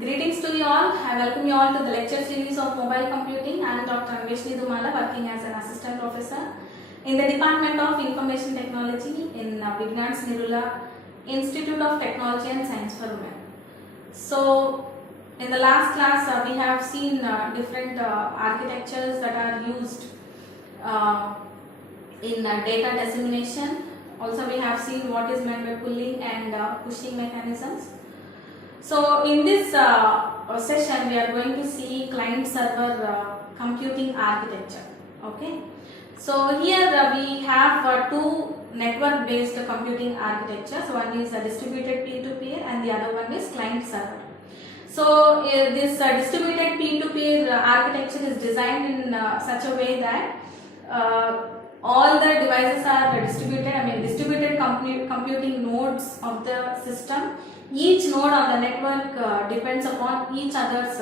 Greetings to you all. I welcome you all to the lecture series of mobile computing. I am Dr. Anveshni Dumala, working as an assistant professor in the Department of Information Technology in Vignan Nirula Institute of Technology and Science for Women. So, in the last class, we have seen different architectures that are used in data dissemination. Also, we have seen what is meant by pulling and pushing mechanisms. So in this session we are going to see client server computing architecture. Okay. So here we have two network based computing architectures. One is a distributed peer-to-peer and the other one is client server. So this distributed peer-to-peer architecture is designed in such a way that all the devices are distributed, distributed computing nodes of the system. Each node on the network depends upon each other's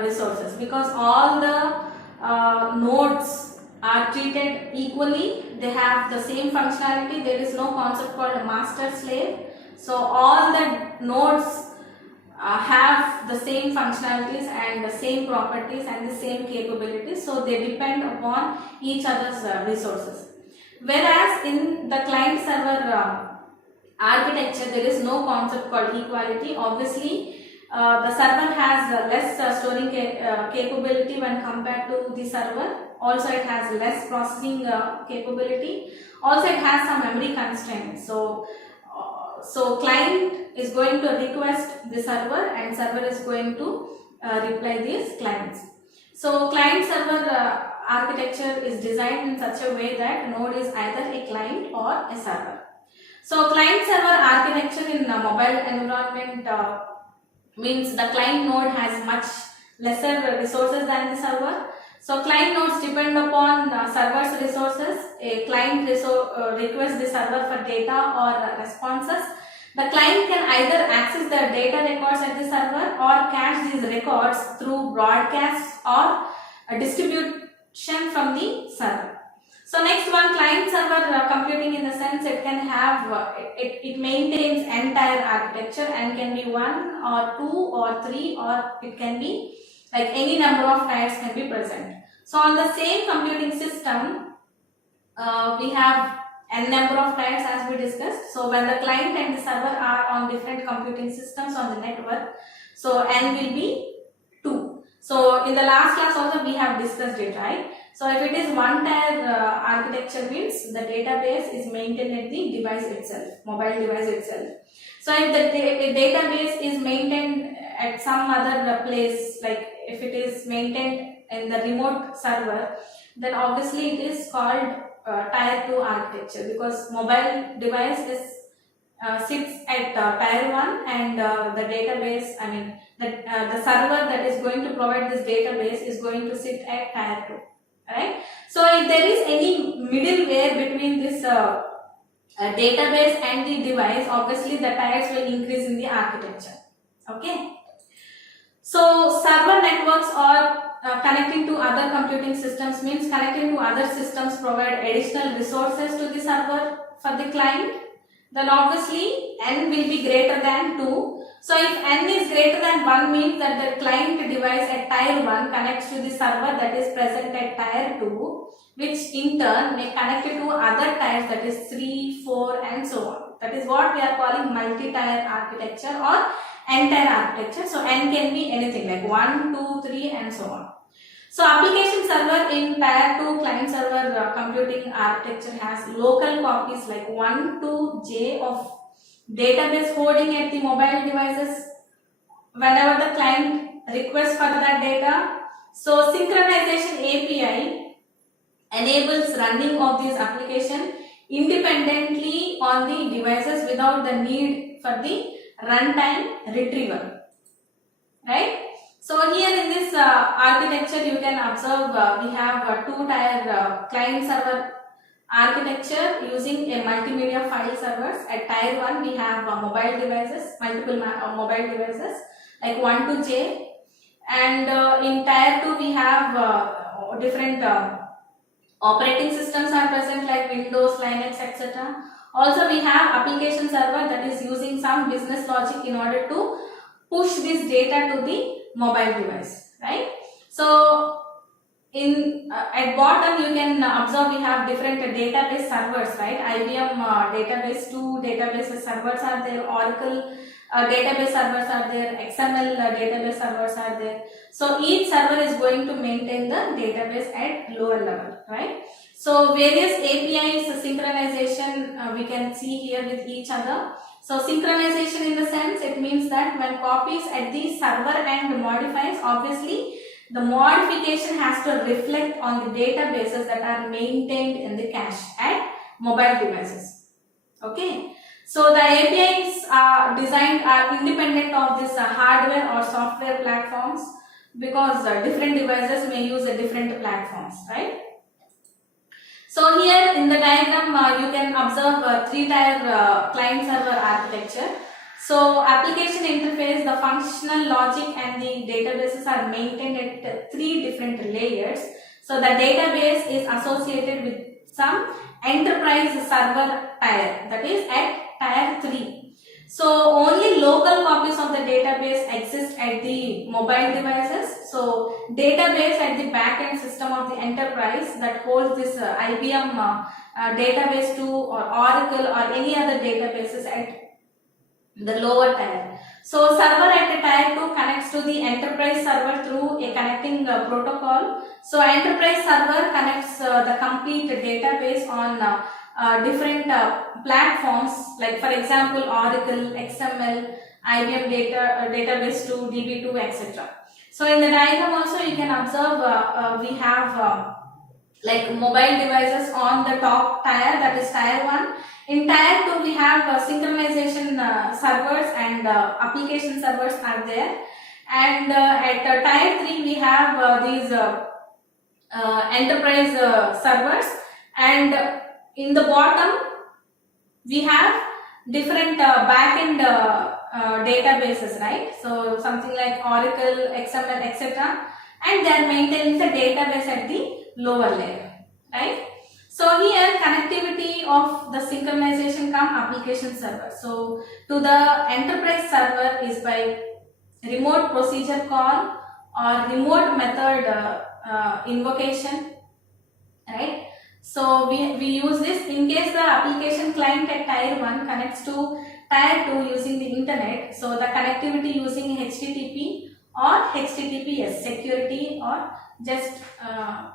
resources, because all the nodes are treated equally. They have the same functionality. There is no concept called a master slave. So all the nodes have the same functionalities and the same properties and the same capabilities, so they depend upon each other's resources. Whereas in the client server architecture, there is no concept called equality. Obviously, the server has less storing capability when compared to the server. Also, it has less processing capability. Also, it has some memory constraints. So client is going to request the server and server is going to reply these clients. So client server architecture is designed in such a way that node is either a client or a server. So client server architecture in a mobile environment means the client node has much lesser resources than the server. So client nodes depend upon server's resources. A client requests the server for data or responses. The client can either access the data records at the server or cache these records through broadcast or a distribution from the server. So next one, client server computing, in the sense it can have, it maintains entire architecture and can be 1 or 2 or 3, or it can be like any number of tiers can be present. So on the same computing system, we have n number of tiers as we discussed. So when the client and the server are on different computing systems on the network, so n will be 2. So in the last class also we have discussed it, right? So if it is one tier architecture, means the database is maintained at the device itself, mobile device itself. So if the database is maintained at some other place, like if it is maintained in the remote server, then obviously it is called tier 2 architecture, because mobile device is sits at tier 1 and the database, the server that is going to provide this database is going to sit at tier 2. Right? So if there is any middleware between this database and the device, obviously the tiers will increase in the architecture. Okay. So server networks or connecting to other computing systems, means connecting to other systems provide additional resources to the server for the client. Then obviously n will be greater than 2. So if n is greater than 1, means that the client device at tier 1 connects to the server that is present at tier 2, which in turn may connect to other tiers, that is 3, 4 and so on. That is what we are calling multi-tier architecture or n-tier architecture. So n can be anything like 1, 2, 3 and so on. So application server in tier 2 client server computing architecture has local copies like 1 to j of database holding at the mobile devices whenever the client requests for that data. So synchronization API enables running of these applications independently on the devices without the need for the runtime retrieval. Right? So here in this architecture you can observe we have two-tier client server architecture using a multimedia file servers. At tier 1 we have mobile devices, multiple mobile devices like 1 to j, and in tier 2 we have different operating systems are present like Windows, Linux, etc. Also we have application server that is using some business logic in order to push this data to the mobile device, right? So in at bottom you can observe we have different database servers, right? IBM database, two database servers are there, Oracle database servers are there, XML database servers are there. So each server is going to maintain the database at lower level, right? So various APIs synchronization we can see here with each other. So synchronization in the sense, it means that when copies at the server end modifies, obviously the modification has to reflect on the databases that are maintained in the cache at mobile devices. Okay. So the APIs are designed are independent of this hardware or software platforms, because different devices may use different platforms, right? So here in the diagram you can observe three-tier client server architecture. So application interface, the functional logic and the databases are maintained at three different layers. So the database is associated with some enterprise server tier, that is at tier 3. So only local copies of the database exist at the mobile devices. So database at the backend system of the enterprise that holds this IBM database 2 or Oracle or any other databases at the lower tier. So server at a tier 2 connects to the enterprise server through a connecting protocol. So enterprise server connects the complete database on different platforms, like for example Oracle, XML, IBM database 2, DB2, etc. So in the diagram also you can observe we have like mobile devices on the top tier, that is tier 1. In tier 2 we have synchronization servers and application servers are there, and at tier 3 we have these enterprise servers, and in the bottom we have different backend databases, right? So something like Oracle, XML, etc., and they are maintaining the database at the lower layer, right? So here connectivity of the synchronization come application server. So to the enterprise server is by remote procedure call or remote method invocation, right? So we use this in case the application client at tier 1 connects to tier 2 using the internet. So the connectivity using HTTP or HTTPS, security or just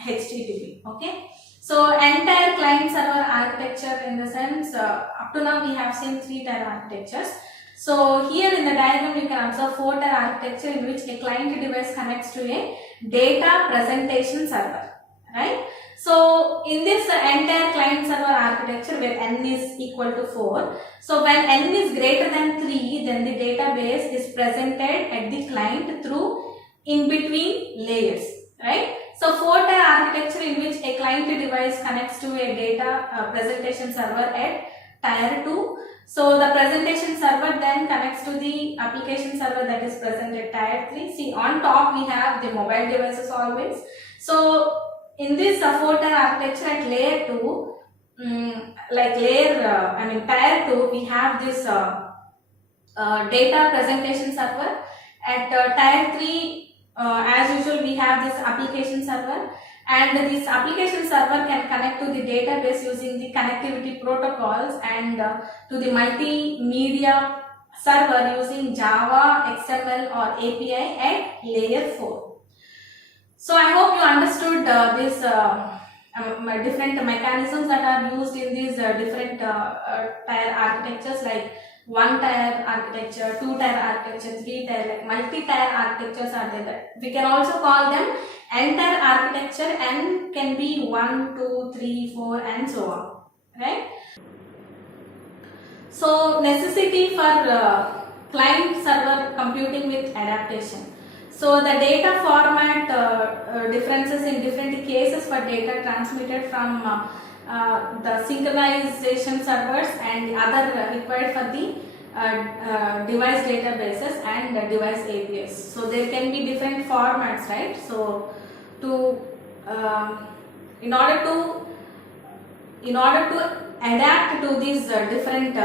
HTTP, okay? So entire client server architecture, in the sense up to now we have seen three-tier architectures. So here in the diagram you can observe four-tier architecture in which a client device connects to a data presentation server, right? So in this entire client server architecture where n is equal to 4, so when n is greater than 3, then the database is presented at the client through in between layers, right? So four-tier architecture in which a client device connects to a data presentation server at tier 2. So the presentation server then connects to the application server that is present at tier 3. See, on top we have the mobile devices always. So in this four-tier architecture at layer 2, tier 2, we have this data presentation server. At tier 3, as usual, we have this application server, and this application server can connect to the database using the connectivity protocols and to the multimedia server using Java, XML or API at layer 4. So I hope you understood these different mechanisms that are used in these different tier architectures, like one-tier architecture, two-tier architecture, three-tier, like multi-tier architectures are there. We can also call them n-tier architecture. N can be 1, 2, 3, 4 and so on, right? So necessity for client-server computing with adaptation. So the data format differences in different cases for data transmitted from the synchronization servers and other required for the device databases and device APIs. So there can be different formats, right? So in order to adapt to these different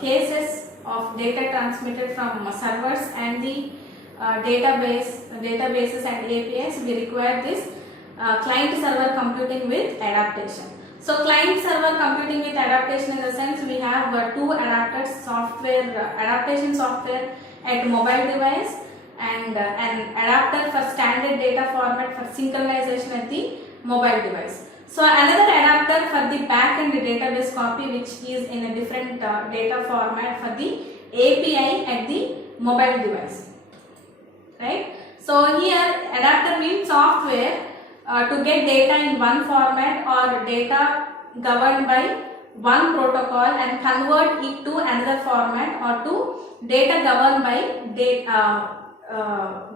cases of data transmitted from servers and the databases and APIs, we require this client-server computing with adaptation. So client-server computing with adaptation, in the sense we have two adapters, adaptation software at mobile device, and an adapter for standard data format for synchronization at the mobile device. So another adapter for the backend database copy, which is in a different data format for the API at the mobile device, right? So here adapter means software to get data in one format or data governed by one protocol and convert it to another format, or to data governed by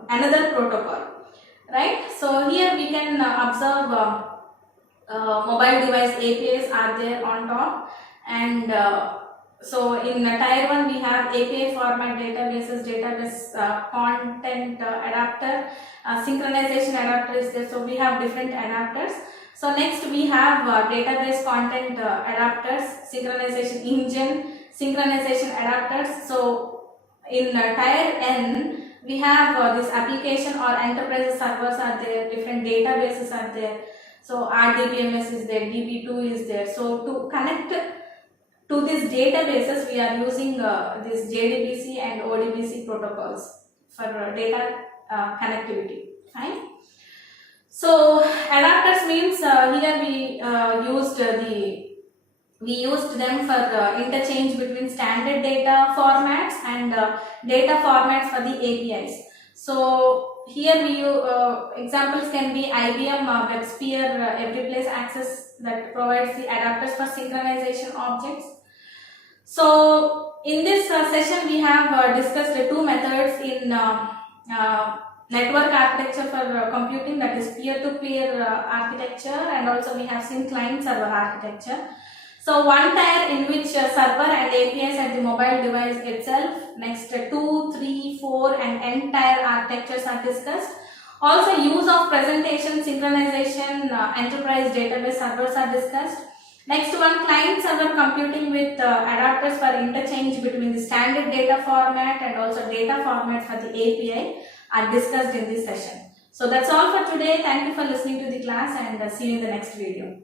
another protocol, right? So here we can observe mobile device APIs are there on top, and so in tier 1 we have API format databases, database content adapter, synchronization adapter is there. So we have different adapters. So next we have database content adapters, synchronization engine, synchronization adapters. So in tier N we have this application or enterprise servers are there, different databases are there. So RDBMS is there, DB2 is there. So to connect to these databases, we are using this JDBC and ODBC protocols for data connectivity. Fine. So adapters means here we used them for interchange between standard data formats and data formats for the APIs. So here we examples can be IBM WebSphere Everyplace Access that provides the adapters for synchronization objects. So in this session we have discussed two methods in network architecture for computing, that is peer-to-peer architecture, and also we have seen client-server architecture. So one tier in which server and APIs at the mobile device itself. Next 2, 3, 4 and N tier architectures are discussed. Also use of presentation, synchronization, enterprise database servers are discussed. Next one, client server computing with adapters for interchange between the standard data format and also data format for the API are discussed in this session. So that's all for today. Thank you for listening to the class, and see you in the next video.